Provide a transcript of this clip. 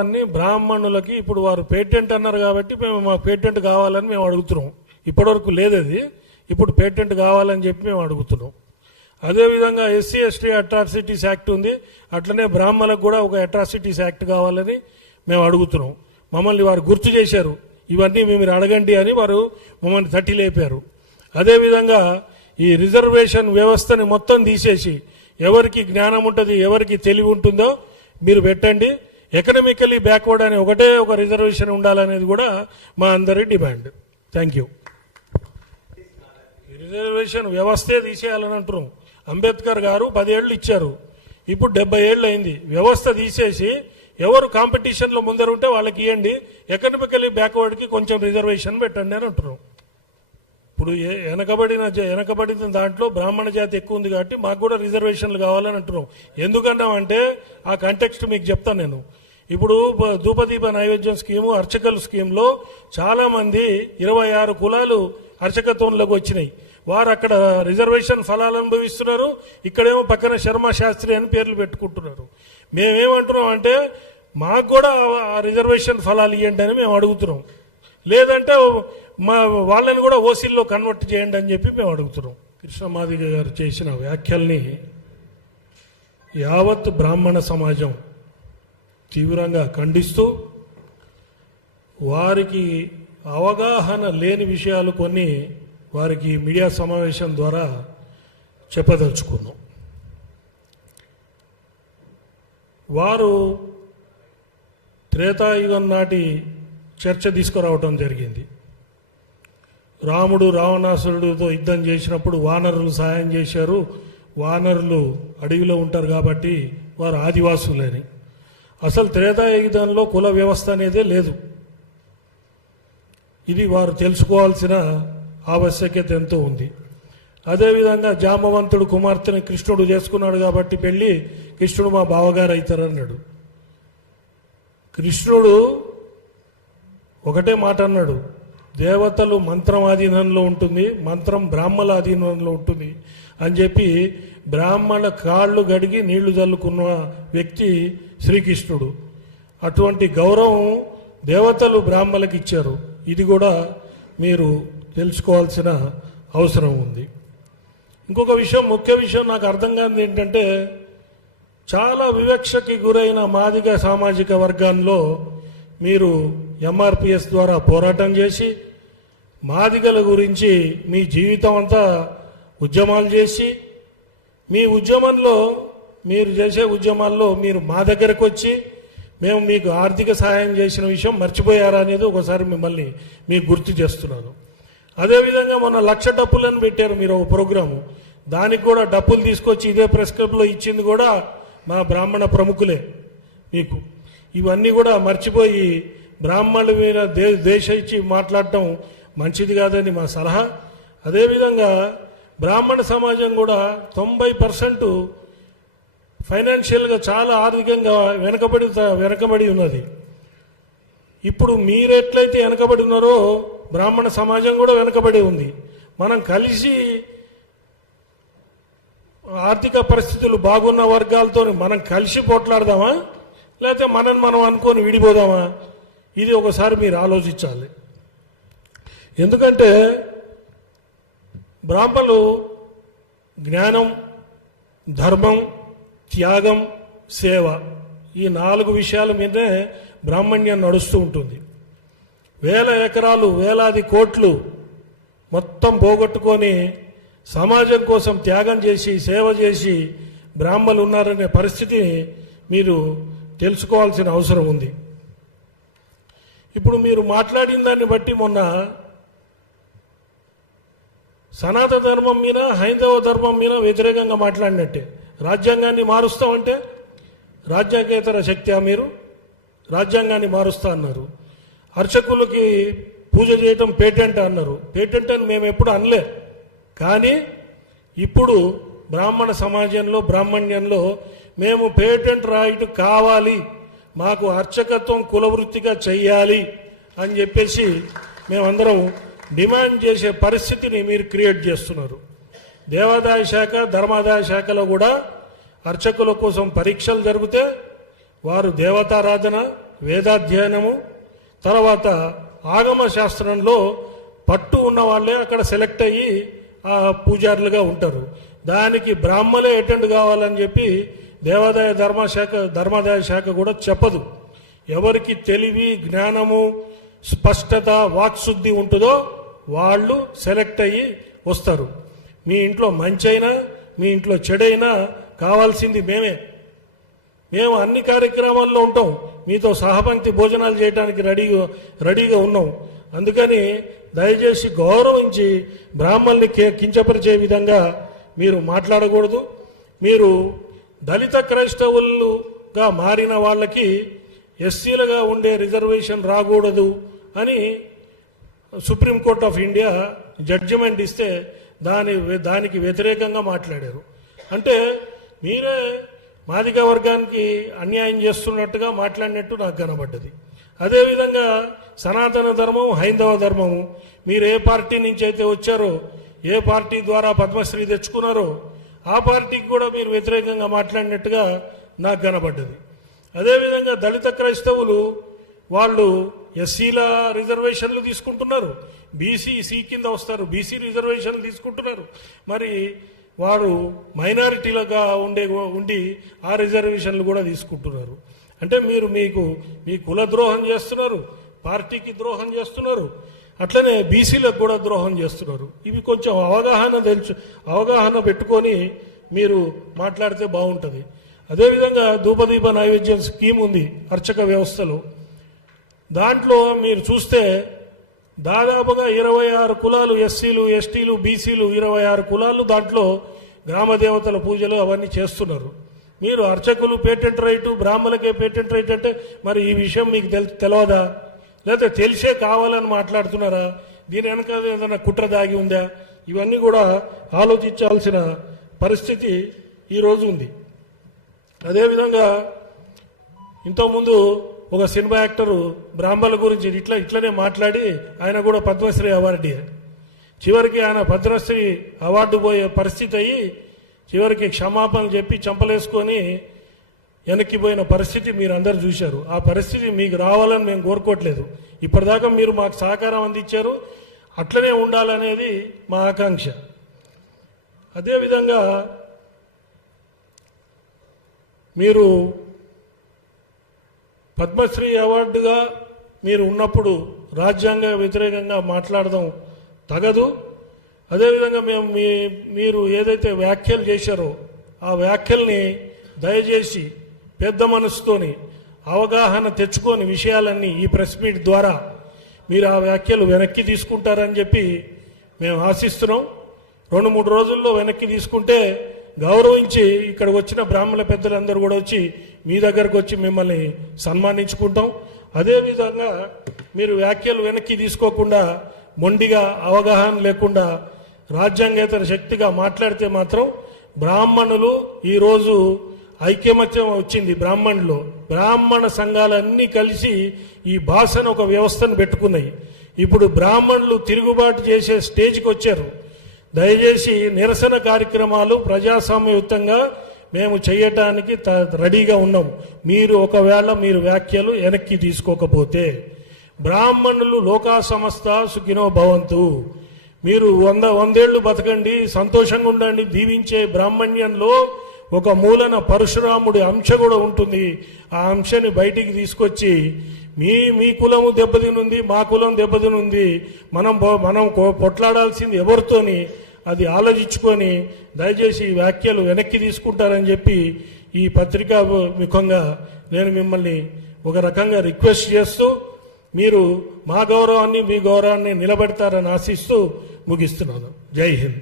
అన్ని బ్రాహ్మణులకి ఇప్పుడు వారు పేటెంట్ అన్నారు కాబట్టి మేము మా పేటెంట్ కావాలని మేము అడుగుతున్నాం. ఇప్పటివరకు లేదు అది, ఇప్పుడు పేటెంట్ కావాలని చెప్పి మేము అడుగుతున్నాం. అదేవిధంగా ఎస్సీ ఎస్టీ అట్రాసిటీస్ యాక్ట్ ఉంది, అట్లనే బ్రాహ్మణులకు కూడా ఒక అట్రాసిటీస్ యాక్ట్ కావాలని మేము అడుగుతున్నాం. మమ్మల్ని వారు గుర్తు చేశారు, ఇవన్నీ మీరు అడగండి అని వారు మమ్మల్ని తట్టి లేపారు. అదేవిధంగా ఈ రిజర్వేషన్ వ్యవస్థని మొత్తం తీసేసి ఎవరికి జ్ఞానం ఉంటుంది, ఎవరికి తెలివి ఉంటుందో మీరు పెట్టండి. ఎకనామికలీ బ్యాక్వర్డ్ అనే ఒకటే ఒక రిజర్వేషన్ ఉండాలనేది కూడా మా అందరి డిమాండ్. Thank you. రిజర్వేషన్ వ్యవస్థే తీసేయాలని అంటున్నాం. అంబేద్కర్ గారు 10 ఏళ్ళు ఇచ్చారు, ఇప్పుడు 70 ఏళ్ళు అయింది. వ్యవస్థ తీసేసి ఎవరు కాంపిటీషన్లో ముందరుంటే వాళ్ళకి ఇవ్వండి, ఎకనామికలీ బ్యాక్వర్డ్కి కొంచెం రిజర్వేషన్ పెట్టండి అని అంటున్నాం. ఇప్పుడు వెనకబడిన దాంట్లో బ్రాహ్మణ జాతి ఎక్కువ ఉంది కాబట్టి మాకు కూడా రిజర్వేషన్లు కావాలని అంటున్నాం. ఎందుకన్నామంటే ఆ కంటెక్స్ట్ మీకు చెప్తాను నేను. ఇప్పుడు ధూపదీప నైవేద్యం స్కీము, అర్చకల స్కీమ్లో చాలామంది 26 కులాలు అర్చకత్వంలోకి వచ్చినాయి. వారు అక్కడ రిజర్వేషన్ ఫలాలు అనుభవిస్తున్నారు, ఇక్కడేమో పక్కన శర్మ శాస్త్రి అని పేర్లు పెట్టుకుంటున్నారు. మేమేమంటున్నాం అంటే మాకు కూడా ఆ రిజర్వేషన్ ఫలాలు ఇవ్వండి అని మేము అడుగుతున్నాం. లేదంటే మా వాళ్ళని కూడా ఓసీల్లో కన్వర్ట్ చేయండి అని చెప్పి మేము అడుగుతున్నాం. కృష్ణమాదిగ గారు చేసిన వ్యాఖ్యల్ని యావత్ బ్రాహ్మణ సమాజం తీవ్రంగా ఖండిస్తూ వారికి అవగాహన లేని విషయాలు కొన్ని వారికి మీడియా సమావేశం ద్వారా చెప్పదలుచుకున్నాం. వారు త్రేతాయుగం నాటి చర్చ తీసుకురావటం జరిగింది. రాముడు రావణాసురుడితో యుద్ధం చేసినప్పుడు వానరులు సాయం చేశారు, వానరులు అడవిలో ఉంటారు కాబట్టి వారు ఆదివాసులని. అసలు త్రేతాయుగంలో కుల వ్యవస్థ అనేదే లేదు. ఇది వారు తెలుసుకోవాల్సిన ఆవశ్యకత ఎంతో ఉంది. అదేవిధంగా జామవంతుడు కుమార్తెని కృష్ణుడు చేసుకున్నాడు కాబట్టి పెళ్ళి, కృష్ణుడు మా బావగారు అవుతారన్నాడు. కృష్ణుడు ఒకటే మాట అన్నాడు, దేవతలు మంత్రం ఆధీనంలో ఉంటుంది, మంత్రం బ్రాహ్మణ ఆధీనంలో ఉంటుంది అని చెప్పి బ్రాహ్మణ కాళ్ళు గడిగి నీళ్లు చల్లుకున్న వ్యక్తి శ్రీకృష్ణుడు. అటువంటి గౌరవం దేవతలు బ్రాహ్మణులకు ఇచ్చారు. ఇది కూడా మీరు తెలుసుకోవాల్సిన అవసరం ఉంది. ఇంకొక విషయం, ముఖ్య విషయం నాకు అర్థం కానిది ఏంటంటే, చాలా వివక్షకి గురైన మాదిగ సామాజిక వర్గాల్లో మీరు ఎంఆర్పిఎస్ ద్వారా పోరాటం చేసి మాదిగల గురించి మీ జీవితం అంతా ఉద్యమాలు చేసి, మీ ఉద్యమంలో మీరు చేసే ఉద్యమాల్లో మీరు మా దగ్గరకు వచ్చి మేము మీకు ఆర్థిక సహాయం చేసిన విషయం మర్చిపోయారా అనేది ఒకసారి మిమ్మల్ని మీకు గుర్తు చేస్తున్నాను. అదేవిధంగా మొన్న 1,00,000 డప్పులను పెట్టారు మీరు ఒక ప్రోగ్రాము, దానికి కూడా డప్పులు తీసుకొచ్చి ఇదే ప్రెస్ క్లబ్లో ఇచ్చింది కూడా మా బ్రాహ్మణ ప్రముఖులే మీకు. ఇవన్నీ కూడా మర్చిపోయి బ్రాహ్మణుల మీద దేశ ఇచ్చి మాట్లాడటం మంచిది కాదని మా సలహా. అదేవిధంగా బ్రాహ్మణ సమాజం కూడా 90% ఫైనాన్షియల్గా చాలా ఆర్థికంగా వెనకబడి ఉన్నది. ఇప్పుడు మీరెట్లయితే వెనకబడి ఉన్నారో బ్రాహ్మణ సమాజం కూడా వెనకబడి ఉంది. మనం కలిసి ఆర్థిక పరిస్థితులు బాగున్న వర్గాలతో మనం కలిసి పోట్లాడదామా, లేకపోతే మనం అనుకొని విడిపోదామా? ఇది ఒకసారి మీరు ఆలోచించాలి. ఎందుకంటే బ్రాహ్మణులు జ్ఞానం, ధర్మం, త్యాగం, సేవ, ఈ 4 విషయాల మీదే బ్రాహ్మణ్యం నడుస్తూ ఉంటుంది. వేల ఎకరాలు, వేలాది కోట్లు మొత్తం పోగొట్టుకొని సమాజం కోసం త్యాగం చేసి సేవ చేసి బ్రాహ్మణులు ఉన్నారనే పరిస్థితిని మీరు తెలుసుకోవాల్సిన అవసరం ఉంది. ఇప్పుడు మీరు మాట్లాడిన దాన్ని బట్టి మొన్న సనాతన ధర్మం మీద, హైందవ ధర్మం మీద వ్యతిరేకంగా మాట్లాడినట్టే. రాజ్యాంగాన్ని మారుస్తామంటే రాజ్యాంగేతర శక్తియా మీరు? రాజ్యాంగాన్ని మారుస్తా అన్నారు. అర్చకులకి పూజ చేయటం పేటెంట్ అన్నారు. పేటెంట్ అని మేము ఎప్పుడు అనలే. కానీ ఇప్పుడు బ్రాహ్మణ సమాజంలో, బ్రాహ్మణ్యంలో మేము పేటెంట్ రైట్ కావాలి, మాకు అర్చకత్వం కులవృత్తిగా చెయ్యాలి అని చెప్పేసి మేమందరం డిమాండ్ చేసే పరిస్థితిని మీరు క్రియేట్ చేస్తున్నారు. దేవాదాయ శాఖ, ధర్మాదాయ శాఖలో కూడా అర్చకుల కోసం పరీక్షలు జరిగితే వారు దేవతారాధన, వేదాధ్యయనము, తర్వాత ఆగమ శాస్త్రంలో పట్టు ఉన్న వాళ్ళే అక్కడ సెలెక్ట్ అయ్యి పూజారులుగా ఉంటారు. దానికి బ్రాహ్మలే అటెండ్ కావాలని చెప్పి దేవాదాయ ధర్మాదాయ శాఖ కూడా చెప్పదు. ఎవరికి తెలివి, జ్ఞానము, స్పష్టత, వాక్శుద్ధి ఉంటుందో వాళ్ళు సెలెక్ట్ అయ్యి వస్తారు. మీ ఇంట్లో మంచి అయినా మీ ఇంట్లో చెడైనా కావాల్సింది మేము అన్ని కార్యక్రమాల్లో ఉంటాం. మీతో సహపంక్తి భోజనాలు చేయడానికి రెడీగా ఉన్నాం. అందుకని దయచేసి గౌరవించి బ్రాహ్మణుల్ని కించపరిచే విధంగా మీరు మాట్లాడకూడదు. మీరు దళిత క్రైస్తవులుగా మారిన వాళ్ళకి ఎస్సీలుగా ఉండే రిజర్వేషన్ రాకూడదు అని సుప్రీంకోర్టు ఆఫ్ ఇండియా జడ్జిమెంట్ ఇస్తే దానికి వ్యతిరేకంగా మాట్లాడారు. అంటే మీరే మాదిగ వర్గానికి అన్యాయం చేస్తున్నట్టుగా మాట్లాడినట్టు నాకు కనబడ్డది. అదేవిధంగా సనాతన ధర్మం, హైందవ ధర్మము, మీరు ఏ పార్టీ నుంచి అయితే వచ్చారో, ఏ పార్టీ ద్వారా పద్మశ్రీ తెచ్చుకున్నారో ఆ పార్టీకి కూడా మీరు వ్యతిరేకంగా మాట్లాడినట్టుగా నాకు కనబడ్డది. అదేవిధంగా దళిత క్రైస్తవులు వాళ్ళు ఎస్సీల రిజర్వేషన్లు తీసుకుంటున్నారు, బీసీ కింద వస్తారు, బీసీ రిజర్వేషన్లు తీసుకుంటున్నారు. మరి వారు మైనారిటీలుగా ఉండి ఆ రిజర్వేషన్లు కూడా తీసుకుంటున్నారు. అంటే మీరు మీ కుల ద్రోహం చేస్తున్నారు, పార్టీకి ద్రోహం చేస్తున్నారు, అట్లనే బీసీలకు కూడా ద్రోహం చేస్తున్నారు. ఇవి కొంచెం అవగాహన పెట్టుకొని మీరు మాట్లాడితే బాగుంటుంది. అదేవిధంగా ధూపదీప నైవేద్యం స్కీమ్ ఉంది అర్చక వ్యవస్థలో. దాంట్లో మీరు చూస్తే దాదాపుగా 26 కులాలు, ఎస్సీలు, ఎస్టీలు, బీసీలు 26 కులాలు దాంట్లో గ్రామదేవతల పూజలు అవన్నీ చేస్తున్నారు. మీరు అర్చకులు పేటెంట్ రైటు, బ్రాహ్మణులకే పేటెంట్ రైట్ అంటే మరి ఈ విషయం మీకు తెలియదా? లేకపోతే తెలిసే కావాలని మాట్లాడుతున్నారా? దీని వెనక ఏదైనా కుట్ర దాగి ఉందా? ఇవన్నీ కూడా ఆలోచించాల్సిన పరిస్థితి ఈరోజు ఉంది. అదేవిధంగా ఇంతకుముందు ఒక సినిమా యాక్టరు బ్రాహ్మణుల గురించి ఇట్లనే మాట్లాడి ఆయన కూడా పద్మశ్రీ అవార్డు, చివరికి ఆయన పద్మశ్రీ అవార్డు పోయే పరిస్థితి అయ్యి చివరికి క్షమాపణలు చెప్పి చంపలేసుకొని వెనక్కిపోయిన పరిస్థితి మీరు అందరు చూశారు. ఆ పరిస్థితి మీకు రావాలని మేము కోరుకోవట్లేదు. ఇప్పటిదాకా మీరు మాకు సహకారం అందించారు, అట్లనే ఉండాలనేది మా ఆకాంక్ష. అదేవిధంగా మీరు పద్మశ్రీ అవార్డుగా మీరు ఉన్నప్పుడు రాజ్యాంగ వ్యతిరేకంగా మాట్లాడడం తగదు. అదేవిధంగా మీరు ఏదైతే వ్యాఖ్యలు చేశారో ఆ వ్యాఖ్యల్ని దయచేసి పెద్ద మనసుతోని అవగాహన తెచ్చుకొని విషయాలన్నీ ఈ ప్రెస్ మీట్ ద్వారా మీరు ఆ వ్యాఖ్యలు వెనక్కి తీసుకుంటారని చెప్పి మేము ఆశిస్తున్నాం. 2-3 రోజుల్లో వెనక్కి తీసుకుంటే గౌరవించి ఇక్కడ వచ్చిన బ్రాహ్మణ పెద్దలందరూ కూడా వచ్చి మీ దగ్గరకు వచ్చి మిమ్మల్ని సన్మానించుకుంటాం. అదేవిధంగా మీరు వ్యాఖ్యలు వెనక్కి తీసుకోకుండా మొండిగా అవగాహన లేకుండా రాజ్యాంగేతర శక్తిగా మాట్లాడితే మాత్రం బ్రాహ్మణులు ఈరోజు ఐక్యమత్యం వచ్చింది. బ్రాహ్మణ సంఘాలన్నీ కలిసి ఈ భాషను ఒక వ్యవస్థను పెట్టుకున్నాయి. ఇప్పుడు బ్రాహ్మణులు తిరుగుబాటు చేసే స్టేజ్కి వచ్చారు. దయచేసి నిరసన కార్యక్రమాలు ప్రజాస్వామ్యయుతంగా మేము చేయటానికి రెడీగా ఉన్నాం. ఒకవేళ మీరు వ్యాఖ్యలు వెనక్కి తీసుకోకపోతే బ్రాహ్మణులు లోకా సమస్త సుఖినో భవంతు, మీరు 100 ఏళ్ళు బతకండి, సంతోషంగా ఉండండి, దీవించే బ్రాహ్మణ్యంలో ఒక మూలన పరశురాముడి అంశ కూడా ఉంటుంది. ఆ అంశాన్ని బయటికి తీసుకొచ్చి మీ కులము దెబ్బతినుంది, మా కులం దెబ్బతినుంది, మనం పొట్లాడాల్సింది ఎవరితోని అది ఆలోచించుకొని దయచేసి ఈ వ్యాఖ్యలు వెనక్కి తీసుకుంటారని చెప్పి ఈ పత్రికా ముఖంగా నేను మిమ్మల్ని ఒక రకంగా రిక్వెస్ట్ చేస్తూ మీరు మా గౌరవాన్ని మీ గౌరవాన్ని నిలబెడతారని ఆశిస్తూ ముగిస్తున్నాను. జై హింద్.